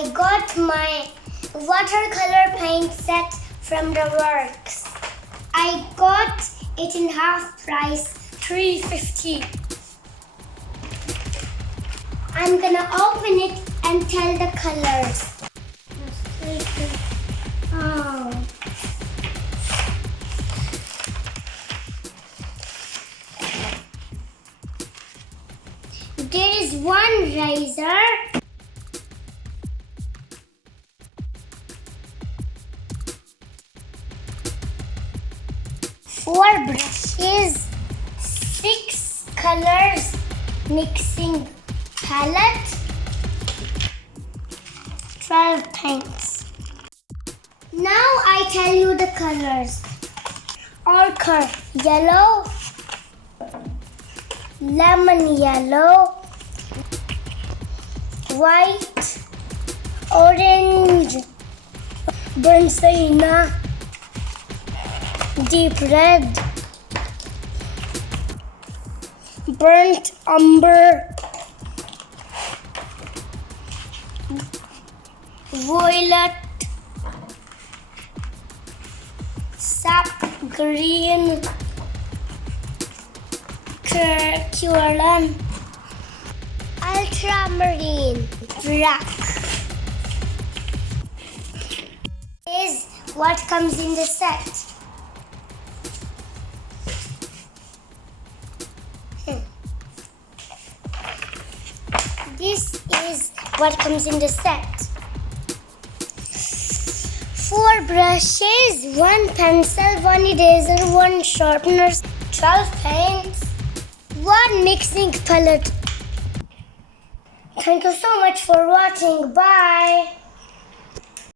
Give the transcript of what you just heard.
I got my watercolor paint set from the works. I got it in half price, $3.50. I'm gonna open it and tell the colors. Oh. There is one razor, four brushes, 6 colors mixing palette, 12 paints. Now I tell you the colors. Ochre yellow, lemon yellow, white, orange, burnt sienna, deep red, burnt umber, violet, sap green, curculan, ultramarine, black. Is what comes in the set. This is what comes in the set. 4 brushes, 1 pencil, 1 eraser, 1 sharpener, 12 paints, 1 mixing palette. Thank you so much for watching. Bye.